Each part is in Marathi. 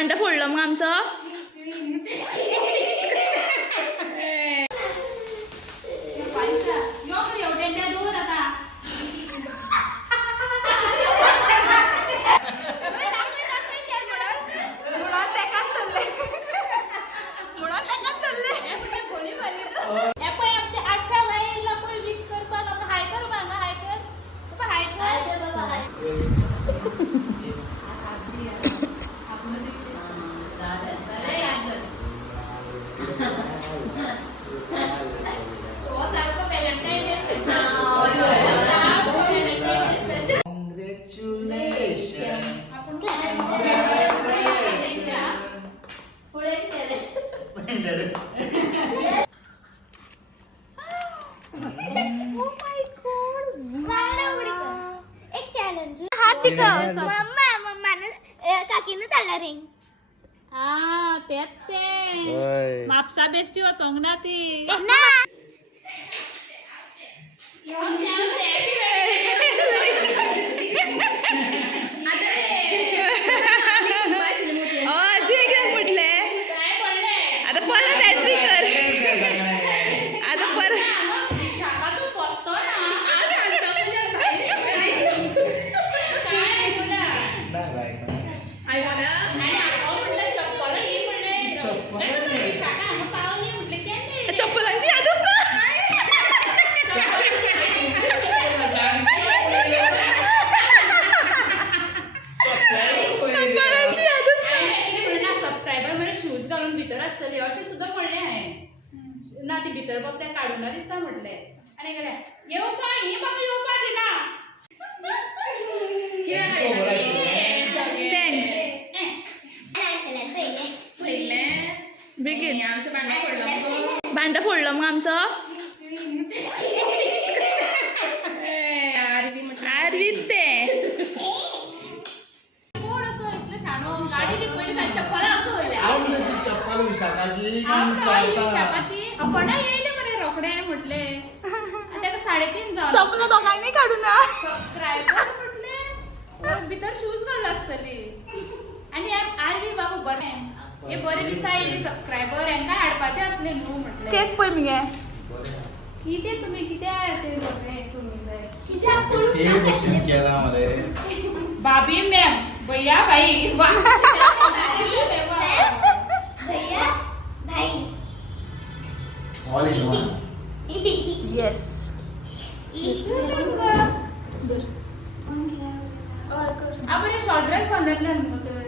भांड फोडलं मग आमचं. काकीनं चालला रे. हा त्यात ते मापसा बेस्टी वाचोंग ना ती म्हटले आता परत एंट्री कर. आता परत चप्पलांची आदत सबस्क्रायबर मध्ये शूज घालून भितर असतले असे सुद्धा पडले आहे ना. ती भितर बसल्या काढून दिसता म्हटले आणि गेले येऊ का ही बाबा येऊ का दिला भांड फोडलं मग आमचं. आरवीत ते रोकडे म्हटले 3.5 चपल दोघांनी काढून सबस्क्रायबर म्हटले भितर शूज घालला असतले आणि आरवी बाबा बरे हे बरे दिसा येयले सबस्क्रायबर यांना हाडपाचे असले न्हू म्हटले. केक पण मी आहे किती तुम्ही किती ते बरे करून जाय किती बसून केला मरे भाभी मॅम भैया भाई भैया भाई ऑल इन वन. येस आपण शॉर्ट ड्रेस बांधला तर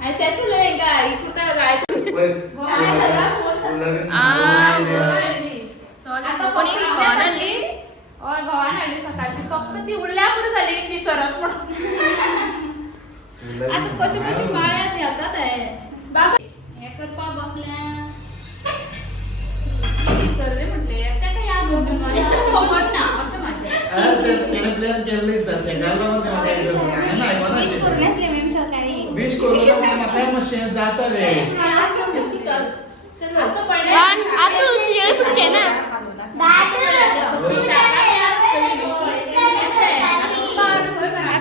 आणि त्याच लेंगा इकडे गाय कोणी घाण आणली गव्हाण आणली सकाळची फक्त ती उरल्यापुरी झाली मी सरत म्हणून आता कशी कशी माळ्यात येतात आहे बाबा हे करपा बसल्या विसरले म्हटले त्या काय या 2-2 वर्ष खबर ना असं माझे त्याने प्लॅन केलेलीच तर ते गायला पण ते मागे नाही मला विश करण्यास लेमेन सकाळी विश करून मला मशीन जात रे. चल चल आता पडले आता तुझे पुढचे ना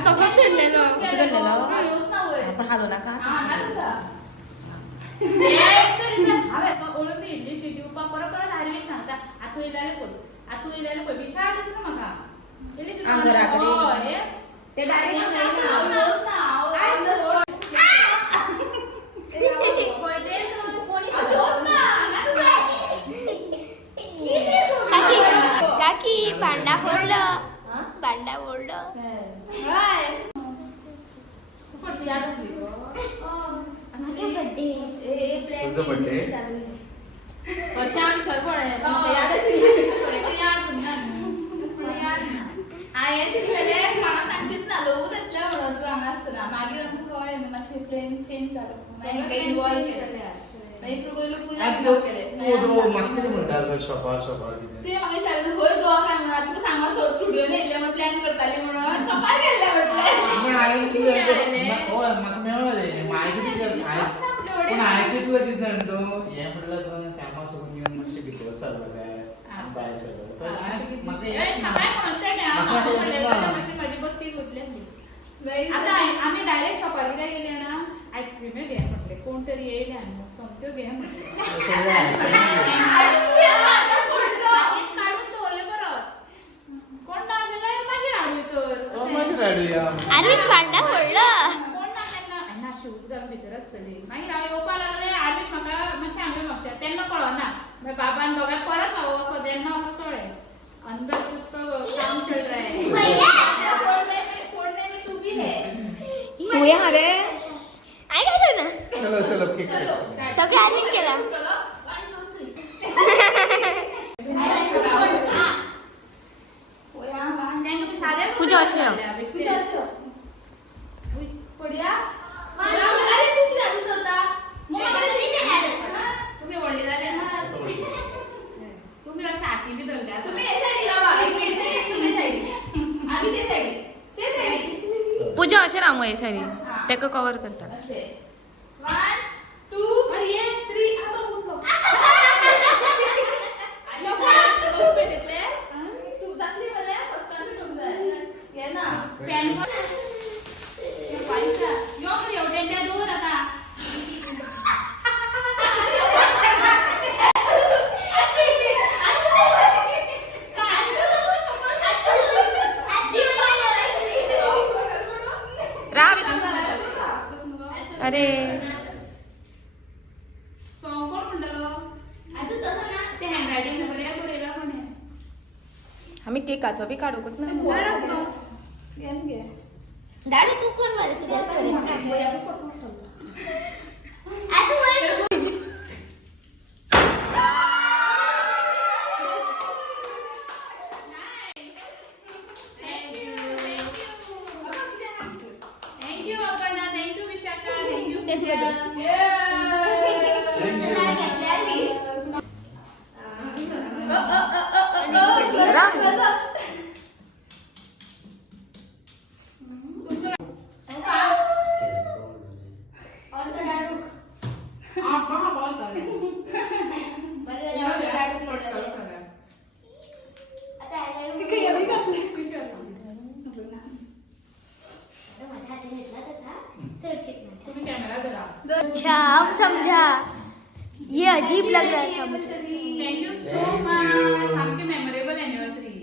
तसंच दिलेलं काकी भांडा फोडलं भांडा फोडलं तुझं बर्थडे वर्षा आम्ही सरपण आहे याद असेल यांची दिलेले मला सांगशील ना लोक त्यातल्या म्हणून तू हांगा आसतना मागीर आमकां कळ्ळें न्हू मातशें प्लॅन चेंज जालो मागीर इन्वॉल्व केलें मागीर तूं पयलू पुजा केलें म्हाका कितें म्हणटा शॉपार ते म्हाका सांगलें खंय गो काय म्हणून तुका सांगा स्टुडियोन येयल्ले म्हणून प्लॅन करताली म्हणून शॉपार गेल्ले म्हटलें म्हाका मेळ्ळो रे मागीर कितें पूण हांवें चिंतलें कितें जाण तो हें म्हटल्यार तुवें कामां सोडून येवन मातशें भितर सरलें भायर सरलें आता आम्ही डायरेक्ट शॉपार कित्याक गेले ना आईस्क्रीम घे म्हटले कोण तरी येईल आणि सोमत्यो घे काढून दवरले परत कोण ना जाल्यार मागीर हाडूय तर मागीर हाडुया आर्वीन भांडा फोडलं कोण ना तेन्ना ना शूज घालून भितर आसतली मागीर हांव येवपा लागले आर्वीन म्हाका मातशें हांवें म्हापशा तेन्ना कळना मागीर बाबान दोगांय परत हांव वसो तेन्ना म्हाका कळ्ळें अंदर कुछ तो काम चल रहा है तू यहाँ रे आई काय करणार चलो चलो केक सगळं आर्वीन केला पूजा अशी तुम्ही वडली जाल्या तुम्ही अशा हाती बी धरल्या पूजा अशें रावंक हे सायडी तेका कवर करता अरे ये पॅन पैसा यो मग एवढ्या दूर आता अरे सॉंग कोण म्हणटलो ते हँडरायटिंग बरें बरयला कोणे आमी केकाचो बी काडूकूच ना दाडू तू कर मारे तुझ्या thank you Aparna thank you Vishakha thank you तुम्ही कॅमेरा करा अच्छा अब समझा ये अजीब लग रहा था मुझे थँक यू सो मच सामकी मेमोरेबल एनिवर्सरी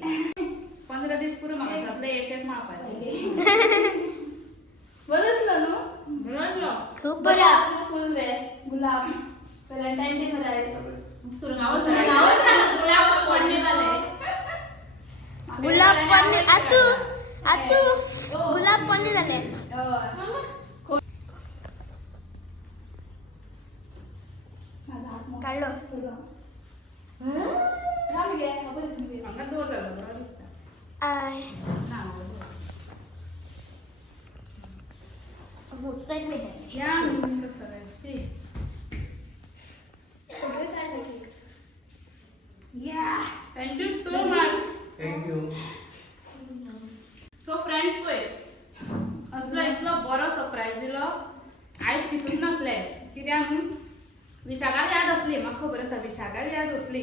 15 दीस पुरो म्हाका सगळे एक एक माळपाचे बरं खूप बरा गुलाब व्हॅलेंटाईन डे मनायचं सुरंगावर गुलाब पडणे झाले गुलाब पण आतू आतू गुलाब पण झाले काढलो म्हाका दोर झालो बरो दिसता आय ना साइड में जाए या सरशी thank you so much thank you so friends पळय असलो इतलो बरो सरप्रायज दिलो आयज चिंतूंक नासलें कित्याक विशाखाक याद आसली म्हाका खबर आसा विशाखाक याद उरतली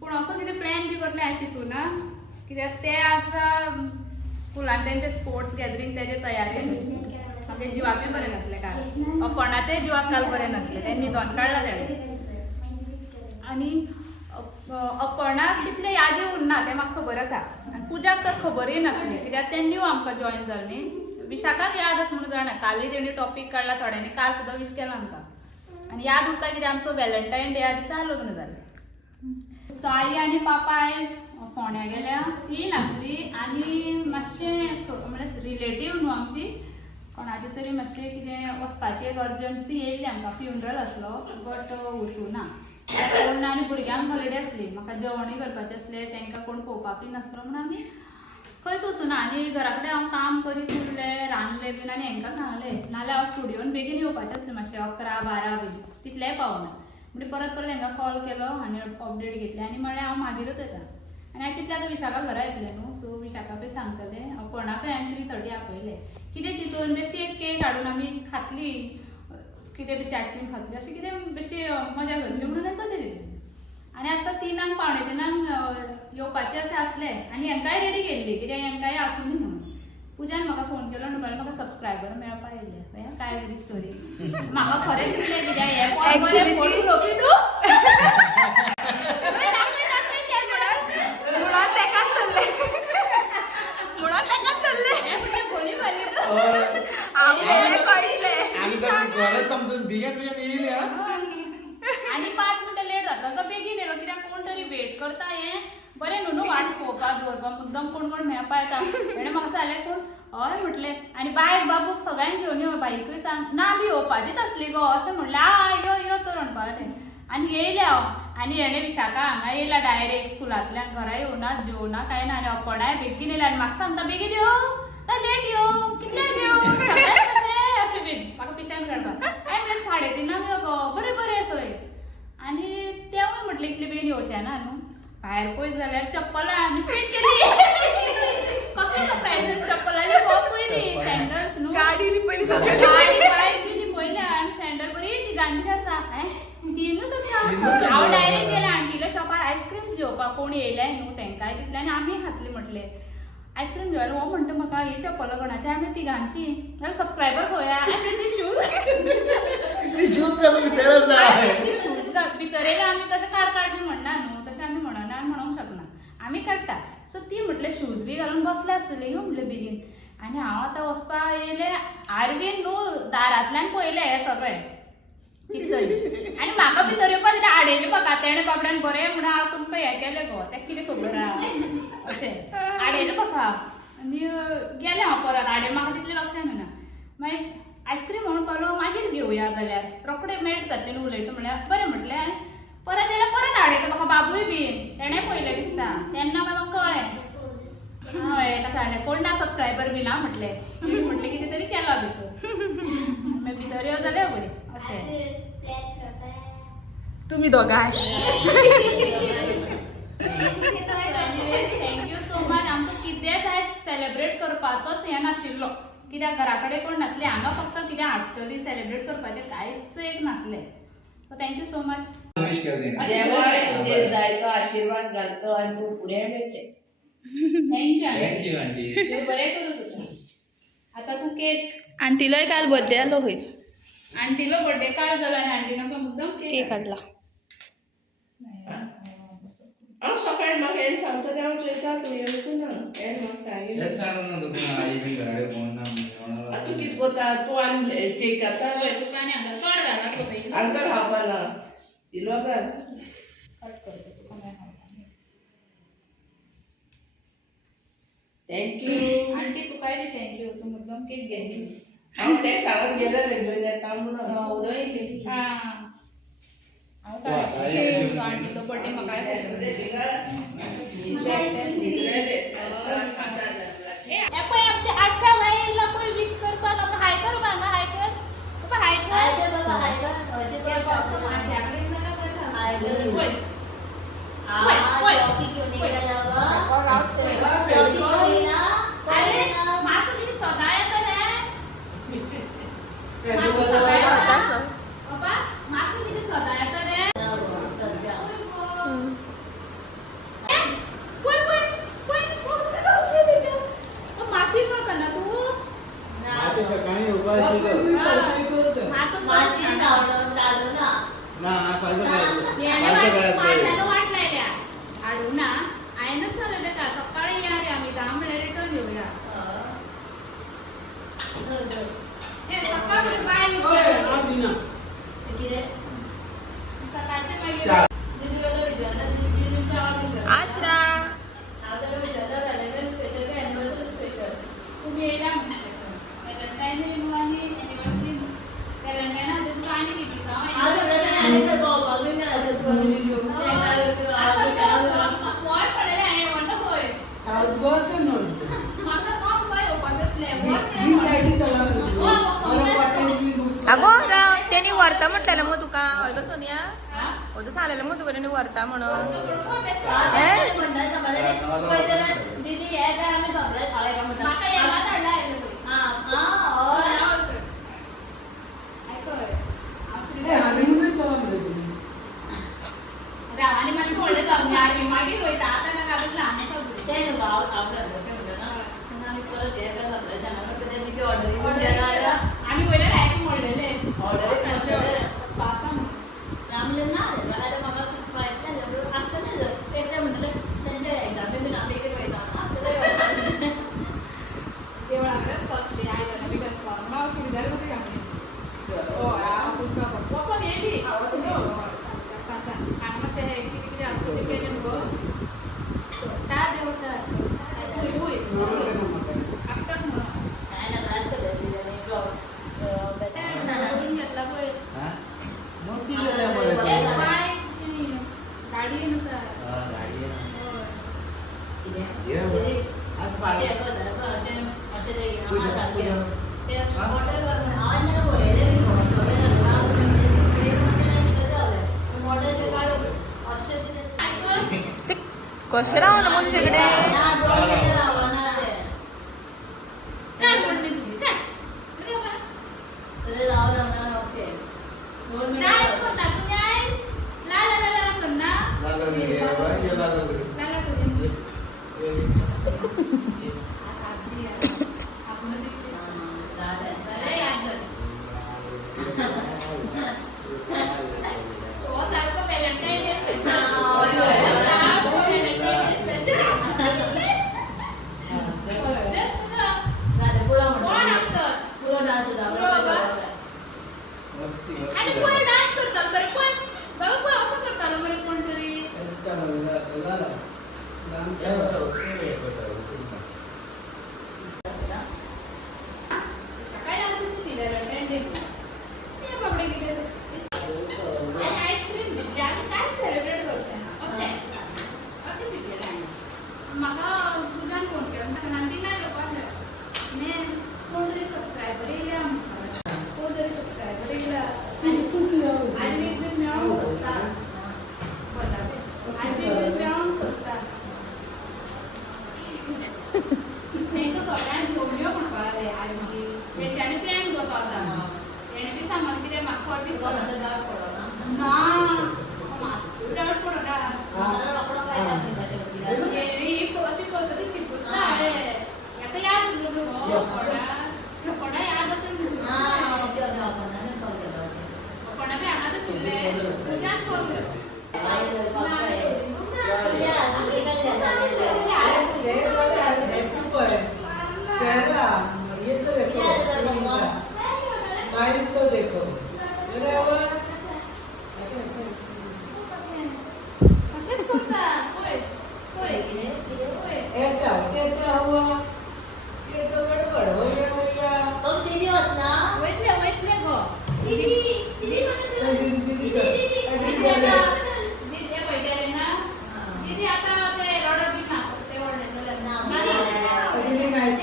पूण असो कितें प्लॅन बी करतलें हांवें चिंतूना कित्याक ते आसा स्कुलान तेंचे स्पोर्ट्स गॅदरींग तेजे तयारेन म्हाका जिवाकूय बरें नासलें काल अपर्णाचेय जिवाक काल बरें नासलें तें न्हिदोन काडला तेणें आनी अपर्णाक तितले यादी उरना तें म्हाका खबर आसा आनी पुजाक तर खबरय नासली कित्याक तें न्यू आमकां जॉयन जालें न्ही विशाखाक याद आसा म्हणून जाणा कालय तेणी टॉपीक काडला थोड्यांनी काल सुद्दां विश केला आमकां आनी याद उरता कितें आमचो व्हॅलेंटायन डे दिसा लग्न जालें सो आई आनी पापा आयज फोंड्या गेल्या ही नासली आनी मातशें म्हळ्यार रिलेटीव न्हू आमची कोणाची तरी मातशें कितें वचपाची एक अर्जंसी येयल्ली आमकां फ्युनरल आसलो बट वचूना कोण आनी भुरग्यांक हॉलिडे आसली म्हाका जेवणूय करपाचें आसलें तांकां कोण पळोवपाकूय नासलो म्हणून आमी खंयच वचूना आनी घरा कडेन हांव काम करीत उरलें रांदलें बीन आनी हांकां सांगलें नाल्यार हांव स्टुडियोन बेगीन येवपाचें आसलें मातशें 11-12 बीन तितलेंय पावना म्हणजे परत हांकां कॉल केलो आनी अपडेट घेतलें आनी म्हळें हांव मागीरच येता आनी हांवें चिंतलें आतां विशाखा घरा येतलें न्हू सो विशाखाकूय सांगतलें अपर्णाकूय हांवें 3:30 आपयलें कितें चिंतून बेश्टी एक केक हाडून आमी खातली कितें बेश्टी आयस्क्रीम खातली अशें कितें बेश्टी मजा करतली म्हणून हांवें तशें दिलें आनी आतां 3 पावणे 3 येवपाचें अशें आसलें आनी हांकांय रेडी केल्ली कित्याक हांकांय आसूं न्ही म्हणून पुजान म्हाका फोन केलो आनी म्हळें म्हाका सबस्क्रायबर मेळपा येयले काय बरी स्टोरी म्हाका खरें दिसलें कित्याक हे Actually फोटो ती- लोकी तू म्हणून तेकाच चल्ले म्हणून तेकाच चल्ले खोली मारी आमचे कळले आम्ही सगळी घरात समजून बिगेन बिगेन येईल हा. आणि 5 मिनटं लेट जाता का बेगीन येलो कित्याक कोण तरी वेट करता हें बरें न्हू वाट पळोवपाक दवरपाक मुद्दम कोण कोण मेळपा येता तेणें म्हाका सांगलें कोण हय म्हटलें आनी बायक बाबूक सगळ्यांक घेवन यो बाईकूय सांग ना आमी येवपाचीच आसली गो अशें म्हणलें यो यो तर म्हणपा लागलें आनी येयलें हांव आनी हेणें विशाखा हांगा येयला डायरेक्ट स्कुलांतल्यान घरा येवना जेवना कांय ना आनी अकोणाय बेगीन येयला आनी म्हाका सांगता बेगीन यो ना लेट यो कितल्याक यो सगळ्यांक तशें अशें बीन म्हाका पिश्यान काडपाक हांवें म्हणलें 3:30 यो गो बरें बरें खंय आनी तेवूय म्हटलें इतलें बेगीन येवचें ना न्हू भायर पळयत जाल्यार चप्पलां मिस्टेक केली कसलें सरप्रायज चप्पलांनी पयलीं सँडल्स न्हू गाडी पयली बायक गेली पयल्या आनी सँडल बरी तिगांची आसा तीनूच आसा हांव डायरेक्ट गेलें आंटील्या शॉपार आयस्क्रीम्स घेवपाक कोण येयले न्हू तांकांय दितले आनी आमी खातली म्हटलें आयस्क्रीम घेवले हो म्हणटा म्हाका ही चप्पलां कोणाची आमी तिगांची जाल्यार सबस्क्रायबर खंय आनी ती शूज घालून भितर आसा शूज घाल भितर येयले आमी तशें काड बी म्हणना न्हू तशें आमी म्हणना आनी म्हणूंक शकना आमी काडटा सो ती म्हटलें शूज बी घालून बसले आसतली यो म्हणलें बेगीन आनी हांव आतां वचपाक येयलें आरवीन न्हू दारांतल्यान पयलें हें सगळें कितें आनी म्हाका भितर येवपाक दिलें आडयलें म्हाका तेणें बाबड्यान बरें म्हणून हांव तुमकां हें केलें गो तेका कितें खबर आहा अशें आडयलें म्हाका आनी गेलें हांव परत आडय म्हाका तितलें लक्षान येना मागीर आयस्क्रीम म्हणून पावलो मागीर घेवया जाल्यार रोखडें मेळट जातलें उलयता म्हळ्यार बरें म्हटलें आनी परत येयल्यार परत आडयता म्हाका बाबूय बीन तेणें पयलें दिसता तेन्ना म्हाका कळ्ळें हय एका सांगलें कोण ना सबस्क्रायबर बी ना म्हटलें म्हटलें कितें तरी केला भितर मागीर भितर यो जाल्यार बरें अशें तुम्ही दोगांय थँक्यू सो मच आमचो कितेंच आयज सेलेब्रेट करपाचोच हें नाशिल्लो कित्याक घरा कडेन कोण नासलें हांगा फक्त कितें हाडटली सेलेब्रेट करपाचें कांयच एक नासलें so thank you so much wish कर देना देवा तुझे जायतो आशीर्वाद घालचो आणि तू फुडें वचचें थँक्यू थँक्यू आंटी देव बरें करूं तुका आतां तूं केक आंटीलोय काल बर्थडे आलो खंय आंटीलो बर्थडे काल जालो आनी आंटी म्हाका मुद्दम केक काडला हांव सकाळी म्हाका हें सांगतलें हांव चोयता तूं येवंकू ना हें म्हाका सांगिल्लें हेच सांग ना तुका आई बी घराडे फोन ना म्हणून तूं कितें करता तूं आनी केक खाता हय तुका आनी हांगा चड घाला सोबय हांकां खावपा ना दिलो घाल कट करता तुका मागीर खावपाक. थँक्यू आंटी तुकाय बी थँक्यू तूं मुद्दम केक घेतली हांव तें सांगून गेलें रेल्वेन येता म्हणून उदक येतली हां हांव वा, काडटा काय सो आंटीचो बर्थडे म्हाकाय हे पळय आमचे आशा भाईला पळय विश करपाक आमकां हाय कर हांगा हाय कर बाबा हाय कर बाबा हाय कर अशें ते करता. फक्त माझ्या कडेन जरा बरं हाय कर. पळय आ, चौकी घेऊन येयला बाबा. चौकी घेऊन येयला. अरे माचो कितें सदां येता रे माचो सदां येता बाबा माचो कितें सदां येता रे माची करतना तूं माझ्या सकाळी येवपाक आशिल्लो माचो माशी धांवलो ना. ना फाल्यां येणे फाल्यां माझ्यानं वाट लायल्या हाडूं ना हांवेनच सांगलें तेका सकाळी या रे आमी 10 म्हणल्यार रिटर्न येवया हे सकाळ बाय कितें? सकाळचे मागीर चार. दीदी वेलो विचारलं, दीदी तुमच्या आवडीचं विचारलं. आसरा हांव जाल्यार विचारलं, व्हॅलेंटायन स्पेशल काय एनिवर्सरी स्पेशल? तुम्ही येयला व्हॅलेंटायन डे न्हू आनी एनिवर्सरी न्हू व्हॅलेंटायना खातीर तुका आनी कितें हांव सगळ्यांनी आनीक भोंवपाक बीन गेला तर पळोवन घेवून. तेन्ना वर पडलें हांवें व्हरलो खंय साउथ गोवा का नॉर्थ म्हाका काम काय येवपाक आसलें वर ही साइडी चला आगो राव तेणी व्हरता म्हटलेलें मग तुका हय गो सोनिया हो तर सांगलेलें मग तुका तेणी व्हरता म्हणून म्हणटा समजलें. पळय जाल्यार दीदी हे काय आमी सरप्रायज हाडले काय म्हणटा. म्हाका येला धाडला आयलो हय. हनीमून चला म्हणले आनी मातशें व्हडलें जावं आर्मी मागीर वयता आतां नाका आतां ल्हान आसा भुरगीं. तें न्हू आवडलं म्हणटा ना. आनी परत हे काय सरप्रायज जाणार. कितें ऑर्डरी आनी वयल्यार हांवें किती केले गो छोटा देवता आपटाक म्हणून करून घेतला पळय हा? मोठी झाल्या मला ती. एक बाय गाडयेनुसार हा, गाडी आहे ना. किती? ये बरं. आज पाय. कशें रावना म्हणजे तिकडे काढ म्हणणे तुझी काढ डान्स करता तुम्ही आईस ला ला ला ला करना लागलं घरी, ये बाबा, ये लागलं घरी. ला ला करून ये, ये, ये. आजी आपण अरे याद झालं ओ सारखं व्हॅलेंटाईन डे स्पेशल सारखं व्हॅलेंटाईन डे स्पेशल कोण actor? मस्ती, आणि मस्ती कोण झाली. डान्स करतात बरं कोण बाबा कोण असं करतालो बरं कोणतरी ये बरं, उचलून ये, बरं, उचलून ये. काय लागून तू दिलं व्हॅलेंटाईन डे ते बाबडे गेले आणि आईस्क्रीम दिली आम्ही काय सेलिब्रेट करतो असे चिकलेलं आहे म्हाका तुझ्यान फोन केला म्हाका नांदी नाही लोकांना मी कोणतरी सबस्क्रायबर येयला म्हाका कोणतरी सबस्क्रायबर येयला आणि मी मेळून सोदता आणि मी मेळून सोदता तेंका सगळ्यांक घेवन यो म्हणपा लागले आजी तेंच्यांनी फ्रेंड गो तो तेणे बी सांगून कितें म्हाका फट दिसता ना म्हाका डावट पडटा अशी करता ती चिकूच ना याका याद उरलो गो कोणा याद असेल कोणा बी हांगा आशिल्ले तुज्यान फोन चेहरा ये तो देखो स्माइल तो देखो बराबर असेच करता होय होय ऐसा कैसा हुआ ये तो गड़बड़ हो गया वयतले गो दीदी दीदी आता असे रडत बी ना ते दीदी नाइस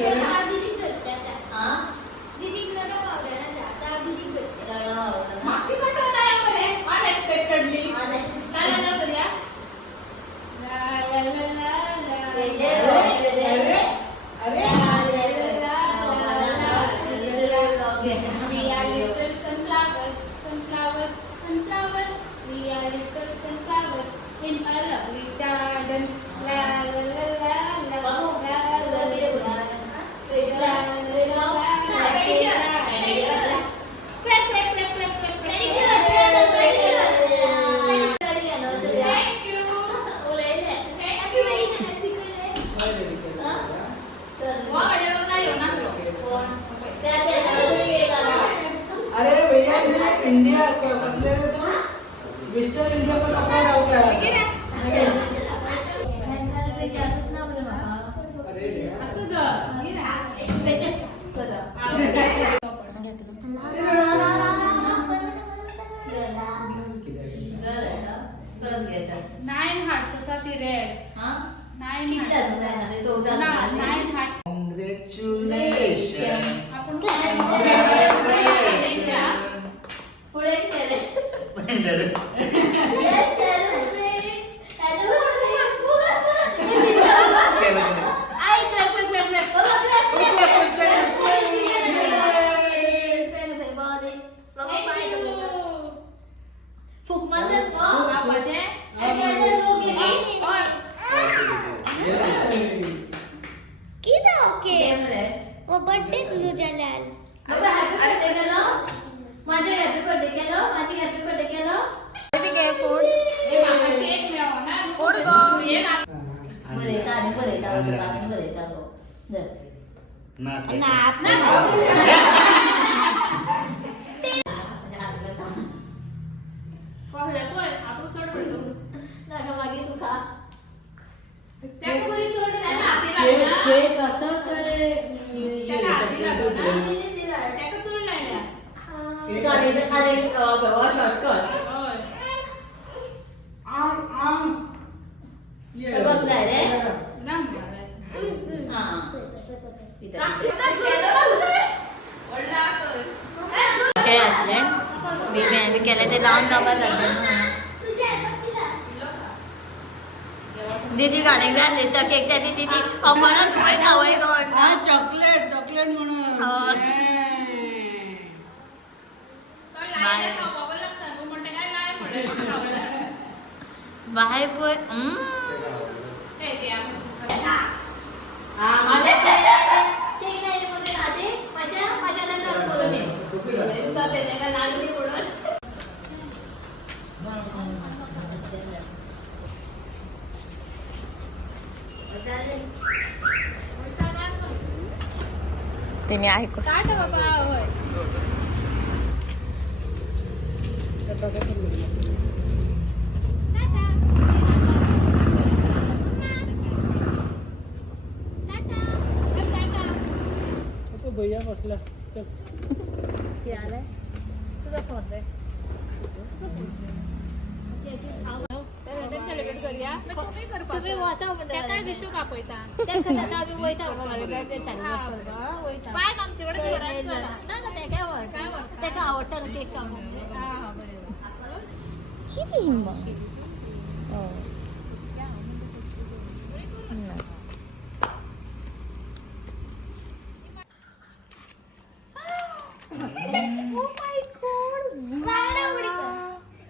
मासी कटो नाही आम्हाला अनएक्सपेक्टेडली ला ला ला करूया ला ला ला ला We are little sunflowers, sunflowers, sunflowers. We are little sunflowers in a lovely garden. La la la la la la la la la. La la la la. Clap clap clap clap clap. Thank you. Thank you very much. वो बड़े लोग ना यो ना अरे भैया मैं इंडिया कसले तो मिस्टर इंडिया पण आपण राहू क्या अरे असं ग नाइन हार्ट्स असा ती रेड नाइन हार्ट Congratulations. आपण पुढे केले फुक मारतात बाबाचे वो बर्थडे तुझ्या लाल हॅपी बर्थडे केलं माझे हॅपी बर्थडे केलं माझी हॅपी बर्थडे केलं फूड हे मामाचे एक मिळावं ना फूड गो ये ना बरे तारी बरे तागो बरे तागो जर नाक नाक ना पहिले पण आपण चढ पडतो नाका मागे तू खा शॉर्टकट ये. बघ जाय रे. ना मला. हा. केलं ते लावून दीदी गाणे घातले तर केक त्या दीदी अमरच हा चॉकलेट चॉकलेट म्हणून हा. लायला खावावं लागतं. मग म्हणते काय लाय म्हणे खावं लागतं. बाहेर पोय ते ते आम्ही दुकान. माझ्या केक नाही रे मध्ये आधी माझ्या नंतर बोलून ये सर त्याने काय लागली पुढं ते मी ऐकू ताट बाबा होय. तो भैया बसला चल. तुझा फोन दे. सेलिब्रेट करूया. मग तुम्ही कर तुम्ही पाहता. वाचा त्या काय विषू कापयता. त्या खाता आम्ही वैता ते बाय आमच्याकडे करायचं. काय आवडतं ते काय आवडतं ना केक काढून हा हा बरोबर. किती हिंमत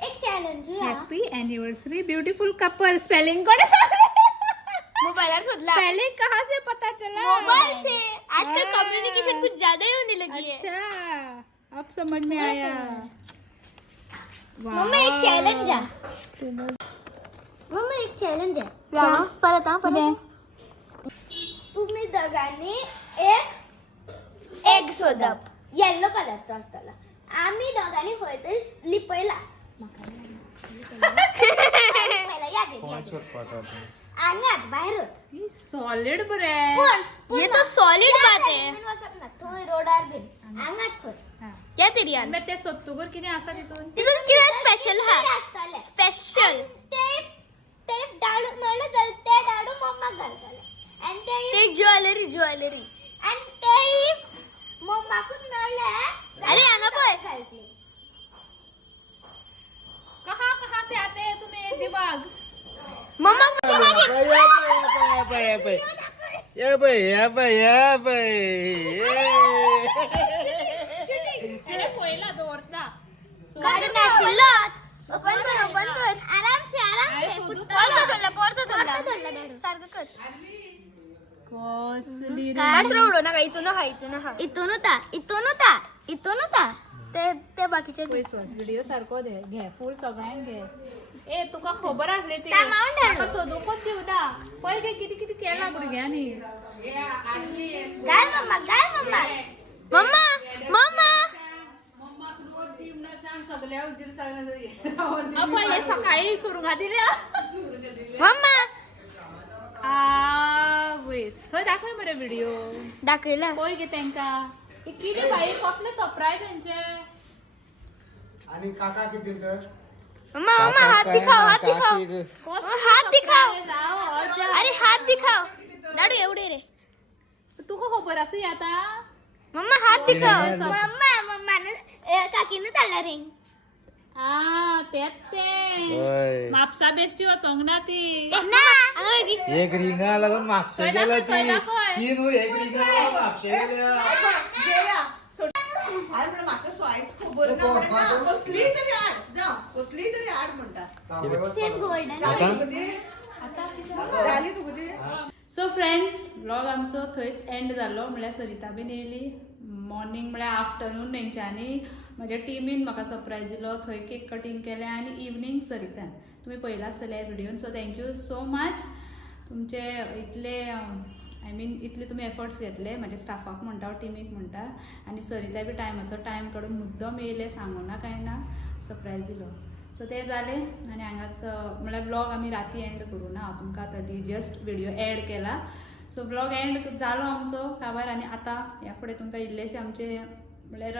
एक challenge happy anniversary beautiful couple. Spelling कोण मोबाइल सुधला स्पेलिंग कहाँ से पता चला. मोबाइल से आजकल कम्युनिकेशन कुछ ज्यादा ही होने लगी है. अच्छा अब समझ में आया. मम्मा एक चॅलेंज आहे. मम्मा एक चॅलेंज आहे. परत तुम्ही दोघांनी एक एग सोदप येल्लो कलरचा असताना आम्ही दोघांनी होय तरी लिपायला या अंगात बाहेर होत सॉलिड ब्रेड. पण ये तो सॉलिड बात है. थोय रोडार बिन अंगात होय क्या तेरी यार मग ते सोत्तूवर किती असा तिथून. तिथून किती स्पेशल हा असताले स्पेशल ते डाडू नळलं तर ते डाडू मम्मा घालताले आणि ते ज्वेलरी आणि ते मम्माकून नळलं अरे आना पण घालते. कहाँ से आते हैं तुम्हें दिमाग. मम्मा त्याने पहिला दोरता. गाडी नाशिल्लात ओपन कर आराम से अरे सोदू पोरतो सारखं कर कसली रे. काच रोडो ना इथून हा इथून होता ते बाकीचे व्हिडिओ सारखो दे घे फुल सगळ्यांक घे. ए तुका खबर आसले ते सामावून धाडू. म्हाका सोदूकच दिवना. पळय गे किती किती केला भुरग्यांनी. घाल मम्मा मम्मा आपण हे सकाळी सुरुंगा दिल्या. मम्मा वेस थंय दाखय मरे व्हिडिओ. दाखयला पळय गे तेंका. हे किती बाई कसले सरप्राईज तेंचे. आणि काका किती तर मम्मा हात दिखाव कसले हात दिखाव. surprise. आओ, अच्छा. अरे हात दिखाव दाडू एवढे रे तुका खबर आसी आता. मम्मा हात दिखाव मम्माने काकीनं ताळला रिंग तेच ते म्हापसा बेश्टी वचोंक ना ती. एक रिंगा लागून म्हापशे खंय गेला दाखय, खंय दाखय. ती न्हू एक रिंगा लागून म्हापशे गेल्या. म्हाका स्वायच खबर ना म्हणटा कसली तरी आड म्हणटा सेम गोल्डन झाली तुका ती. सो फ्रेंड्स ब्लॉग आमचो थंयच एंड जालो. म्हळ्यार सरिता बीन येयली. मॉर्निंग म्हळ्यार आफ्टरनून तेंच्यांनी म्हज्या टिमीन म्हाका सरप्रायज दिलो. थंय केक कटींग केलें आनी इवनींग सरितान. तुमी पळयला आसतलें ह्या व्हिडिओन. So thank you so much. तुमचे इतले इतले तुमी एफर्ट्स घेतले म्हाज्या स्टाफाक म्हणटा टिमीक म्हणटा. आनी सरिता बी टायम काडून मुद्दम येयले सांगूना काय ना सरप्रायज दिलो. सो ते जालें आनी हांगाच म्हळ्यार ब्लॉग आमी राती एंड करूं ना. हांव तुमकां आतां ती जस्ट व्हिडिओ एड केला. सो ब्लॉग एंड जालो आमचो काबार. आनी आतां ह्या फुडें तुमकां इल्लेशें आमचे म्हळ्यार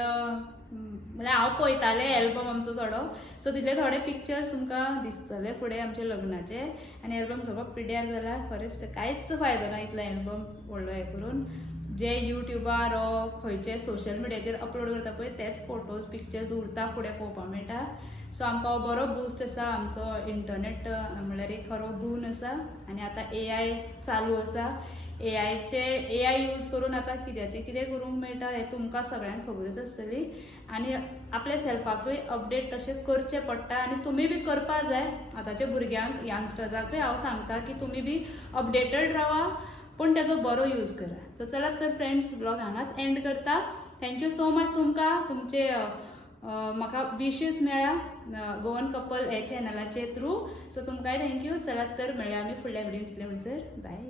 म्हळ्यार हांव पळयतालें एल्बम आमचो थोडो, सो तितले थोडे पिक्चर्स तुमकां दिसतले फुडें आमचे लग्नाचे. आनी एल्बम सगळो पिड्ड्यार जाला, खरेंच कांयच फायदो ना इतलो एल्बम व्हडलो हें करून. जे युट्यूबार ओ खंयचे सोशल मिडियाचेर अपलोड करता पळय तेच फोटोज पिक्चर्स उरता फुडें पळोवपाक मेळटा. सो आमकां हो बरो बूस्ट आसा आमचो इंटरनेट म्हणल्यार एक खरो बून आसा. आनी आतां AI चालू आसा. AI यूज करून आतां कित्याचें कितें करूंक मेळटा हें तुमकां सगळ्यांक खबरच आसतली. आनी आपल्या सेल्फाकूय अपडेट तशें करचें पडटा आनी तुमी बी करपा जाय. आतांच्या भुरग्यांक यंगस्टर्साकूय हांव सांगता की तुमी बी अपडेटेड रावा, पूण तेजो बरो यूज करा. सो चलात तर फ्रेंड्स, ब्लॉग हांगाच एंड करता. थँक्यू सो मच तुमकां तुमचे म्हाका विशीस मेळ्ळा गोवन कपल हे चॅनलाचे थ्रू. सो तुमकांय थँक्यू. चलात तर मेळया आमी फुडल्या व्हिडिओन तितले म्हणसर बाय.